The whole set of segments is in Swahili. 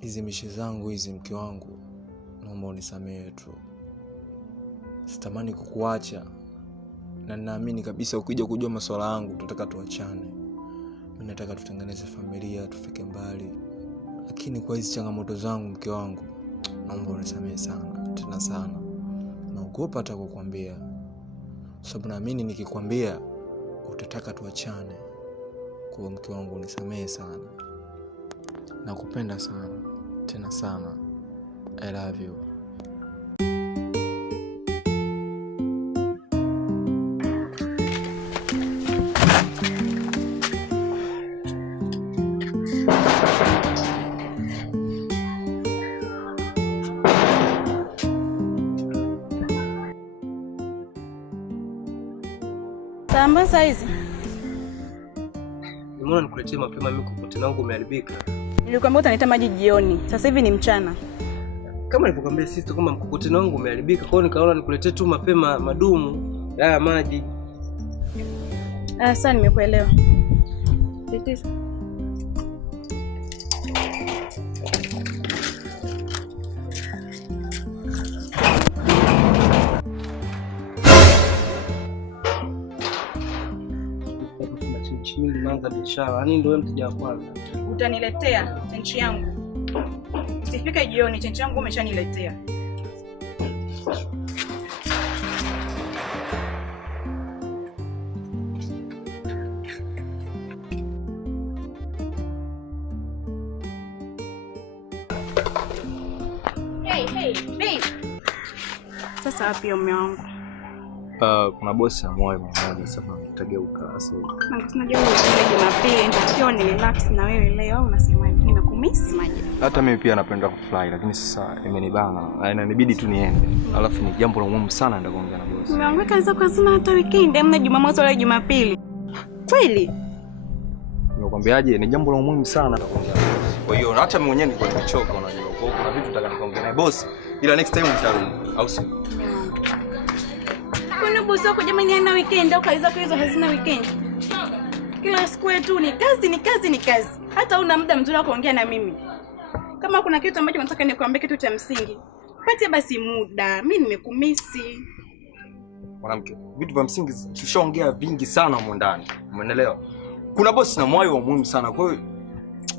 hizi mishi zangu hizi, mke wangu, naomba unisamehe tu. Sitamani kukuacha na ninaamini kabisa ukija kujua masuala yangu tutataka tuachane. Mimi nataka tutengeneze familia, tufike mbali. Lakini kwa hizi changamoto zangu, mke wangu, naomba unisamehe sana, tena sana. Naogopa hata kukuambia, sababu naamini nikikwambia utataka tuachane. Kwa mke wangu unisamehe sana. Nakupenda sana, tena sana. I love you. Samba saizi. Nimeona nikuletee mapema, mimi mkokoteni wangu umeharibika. Nilikwambia utanileta maji jioni. Sasa hivi ni mchana. Kama nilivyokuambia sister kwamba mkokoteni wangu umeharibika, kwa hiyo nikaona nikuletee tu mapema madumu ya maji. Sasa nimekuelewa. Tatizo. Mimi naanza biashara. Yaani ndio wewe mteja wa kwanza. Utaniletea chenchi yangu. Usifika jioni chenchi yangu umeshaniletea. Hey, babe. Sasa wapi mume wangu? Kuna bosi amwaye mmoja sasa mtageuka sasa. Unajua leo Jumapili ndio ni relax na wewe leo unasemaje? Nimekumisi maji. Hata mimi pia napenda kufly lakini sasa imenibana. Na inanibidi tu niende. Alafu ni jambo la muhimu sana ndio kuongea na bosi. Umeongea kazi kwa sana hata weekend amna Jumamosi wala Jumapili. Kweli? Nimekwambiaje ni jambo la muhimu sana ndio kuongea na bosi. Kwa hiyo hata mimi mwenyewe nilikuwa nimechoka unajua. Kwa hiyo kuna vitu nataka nikaongea naye bosi. Ila next time nitarudi. Au si? Kuna bosi wako jamani ana weekend au kazi zako hizo hazina weekend. Kila siku yetu ni kazi. Hata una muda mzuri wa kuongea na mimi. Kama kuna kitu ambacho nataka nikwambie kitu cha msingi, patia basi muda. Mimi nimekumisi. Mwanamke, vitu vya msingi tushaongea vingi sana huko ndani. Umeelewa? Kuna bosi na moyo wa muhimu sana. Kwa hiyo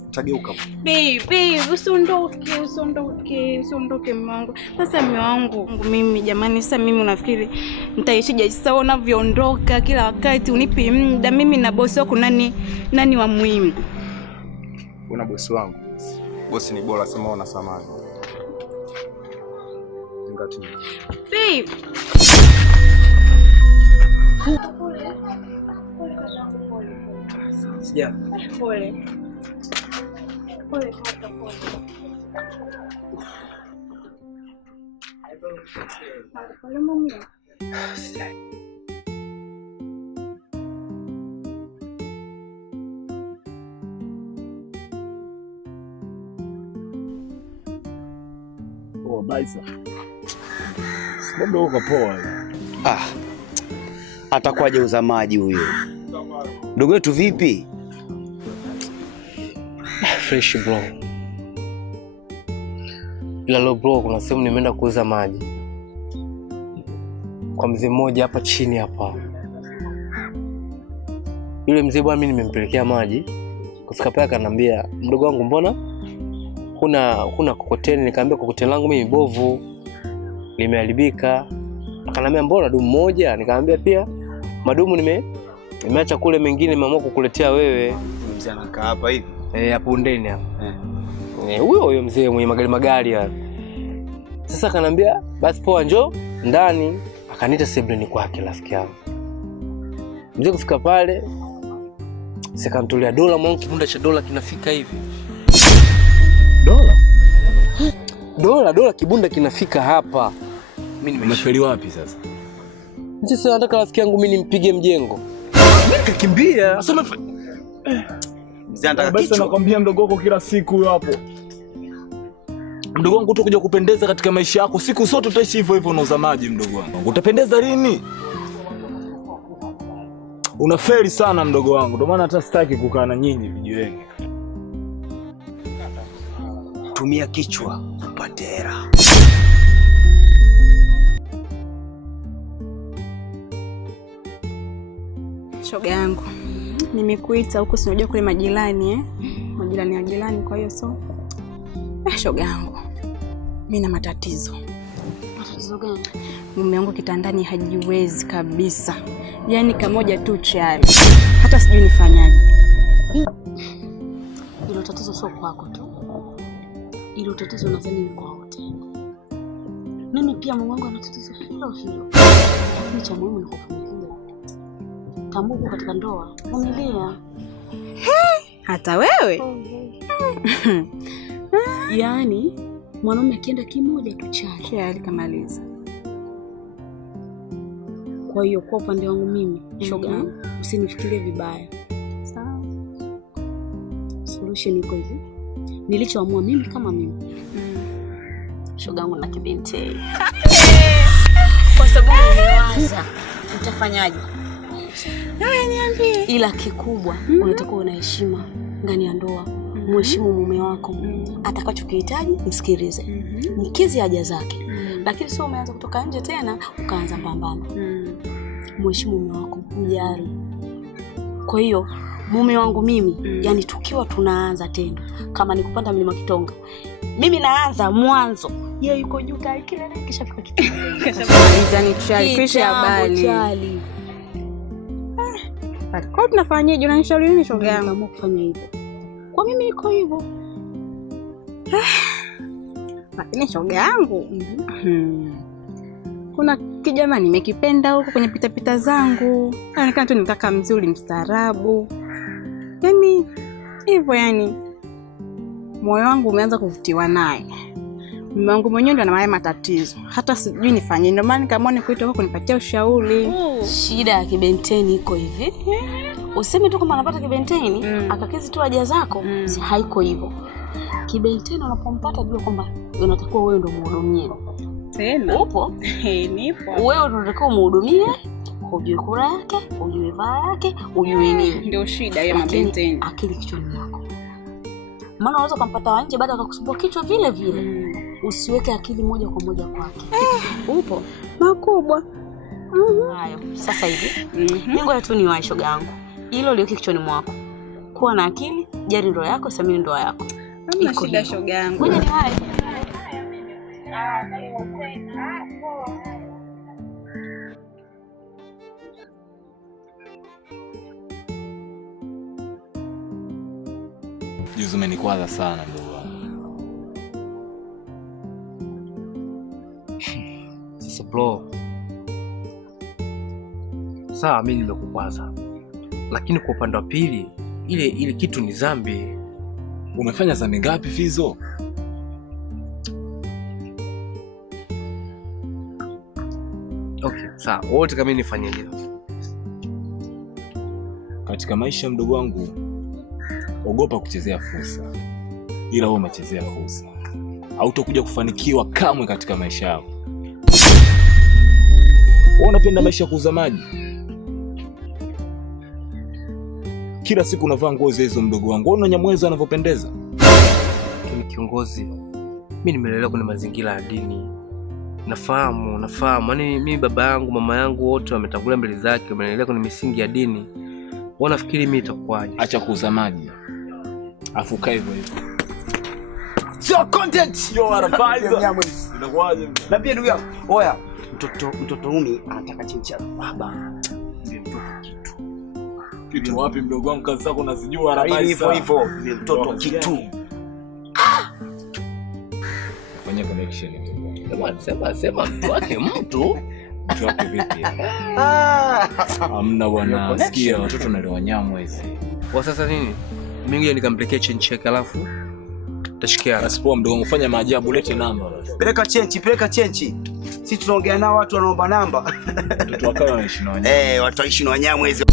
utageuka. Baby, usiondoke mwanangu. Sasa mume wangu mimi jamani, sasa mimi unafikiri nitaishije sasa unavyoondoka kila wakati unipi muda? Mimi na bosi wako nani wa muhimu? Una bosi wangu. Bosi ni bora sema una samani. Zingatia. Babe. Sija. Pole mami. Oh, baisa. Mbona uko poa? Atakuwaje uzamaji huyo? Ndugu yetu vipi? Fresh bro. Ila bro, kuna sehemu nimeenda kuuza maji kwa mzee mmoja hapa chini hapa. Yule mzee bwana mimi nimempelekea maji. Kufika pale akaniambia, "Mdogo wangu mbona huna kokoteni?" Nikamwambia kokoteni langu mimi bovu. Limeharibika. Akaniambia, "Mbona dumu moja?" Nikamwambia pia madumu nimeacha kule, mengine nimeamua kukuletea wewe. Mzee anakaa hapa hivi. Hapo ndani hapa. Huyo mzee mwenye magari hapa. Sasa kanambia basi poa njoo ndani, akaniita sebleni kwake rafiki yangu. Mzee kufika pale sikamtolea dola mwangu, kibunda cha dola kinafika hivi. Dola kibunda kinafika hapa. Mimi nimefeli wapi sasa? Sasa nataka rafiki yangu mimi nimpige mjengo. Mimi nikakimbia. Sasa Mzee anataka basi kichwa. nakwambia mdogo wako kila siku huyo hapo. Mdogo wangu utakuja kupendeza katika maisha yako. Siku zote utaishi hivyo hivyo unauza maji mdogo wangu. Utapendeza lini? Unafeli sana mdogo wangu. Ndio maana hata sitaki kukaa na nyinyi vijiweni. tumia kichwa upate hela. Shoga yangu, nimekuita huko, si unajua kule majirani majirani ya jirani, kwa hiyo so shoga yangu, mimi na matatizo. Matatizo gani? Mume wangu kitandani hajiwezi kabisa, yaani kamoja tu chali, hata sijui nifanyaje. Hilo tatizo sio kwako tu, hilo tatizo nadhani ni kwa wote. Mimi pia mume wangu ana tatizo hilo hilo. Ni cha muhimu ni kuvumilia. Tambuko katika ndoa, vumilia. Hata wewe? Yaani mwanaume akienda kimoja tu chali kamaliza. Kwa hiyo kwa upande wangu mimi, shoga yangu, usinifikirie vibaya. Sawa. Solution iko hivi. Nilichoamua mimi kama mimi. Shoga yangu na kibente. Kwa sababu nimewaza utafanyaje? Niambie. Ila kikubwa unatakiwa una heshima ndani ya ndoa. Mheshimu mume wako. Atakachokihitaji msikilize. Mkizi haja zake. Lakini sio umeanza kutoka nje tena ukaanza pambana. Mheshimu mume wako, mjali. Kwa hiyo mume wangu mimi, yani tukiwa tunaanza tena kama ni kupanda mlima Kitonga, mimi naanza mwanzo, yeye yuko juu kai kilele kisha fika Kitonga. Kashamaliza ni chali kisha habari. Kwa tunafanyaje? Unanishauri nini shoga yangu? Kama kufanya hivyo. Kwa mimi iko hivyo. Lakini shoga yangu, kuna kijana nimekipenda huko kwenye pita zangu. Anaonekana tu ni mkaka mzuri mstaarabu. Yaani hivyo yani moyo wangu umeanza kuvutiwa naye. Mume wangu mwenyewe ndo ana haya matatizo. Hata sijui nifanye. Ndio maana kama nikuita huko kunipatia ushauri. Shida ya kibenteni iko hivi. Useme tu kama anapata kibenteni, akakizi tu haja zako, si haiko hivyo. Kibenteni unapompata jua kwamba unatakiwa wewe ndo muhudumie. Tena? Upo? Nipo. Wewe unatakiwa muhudumie, ujue kula yake, ujue vaa yake, ujue nini. Ndio shida ya mabenteni. Akili kichwani mwako. Maana unaweza kumpata wa nje baada ya kukusumbua kichwa vile vile. Usiweke akili moja kwa moja kwake. Upo? Makubwa. Hayo. Sasa hivi, mimi ngoja tu niwae shoga yangu. Hilo liweke kichwani mwako. Kuwa na akili, jali ndoa yako, samini ndoa yako. Hamna shida shoga yangu. Ngoja niwae. Juzi umenikwaza sana ndugu wangu. Sasa bro, sawa mimi nimekukwaza, lakini kwa upande wa pili ile kitu ni dhambi. Umefanya dhambi ngapi Fizo? Okay, sawa. Wote kama mimi nifanyeje? Katika maisha mdogo wangu, ogopa kuchezea fursa. Ila wewe umechezea fursa. Hautakuja kufanikiwa kamwe katika maisha yako. Wewe unapenda maisha ya kuuza maji. Kila siku unavaa nguo hizo mdogo wangu. Unaona Nyamweza anavyopendeza. Kimi kiongozi, mimi nimelelewa kwenye mazingira ya dini. Nafahamu. Yaani mimi baba yangu, mama yangu wote wametangulia mbele zake, wamelelewa kwenye misingi ya dini. Wewe unafikiri mimi itakuwaje? Acha kuuza maji. Afu kaa hivyo hivyo. Sio content. Yo advisor. Inakuwaje? Na pia ndugu yangu, oya, mtoto umi anataka chincha baba. Ndio mtoto kitu. Kitu wapi mdogo wangu, kazi zako nazijua advisor. Hivyo mtoto kitu. Fanya connection Sema mtu wake mtu wake vipi? Hamna bwana, sikia watoto nalewa Nyamwezi. Kwa sasa nini? Mimi nikampelekea chenchi yake alafu tashikia. Asipoa mdogo wangu, fanya maajabu, lete namba. Peleka chenchi. Sisi tunaongea nao watu wanaomba namba. Watoto wakao wanaishi na Wanyamwezi. Watu waishi na Wanyamwezi.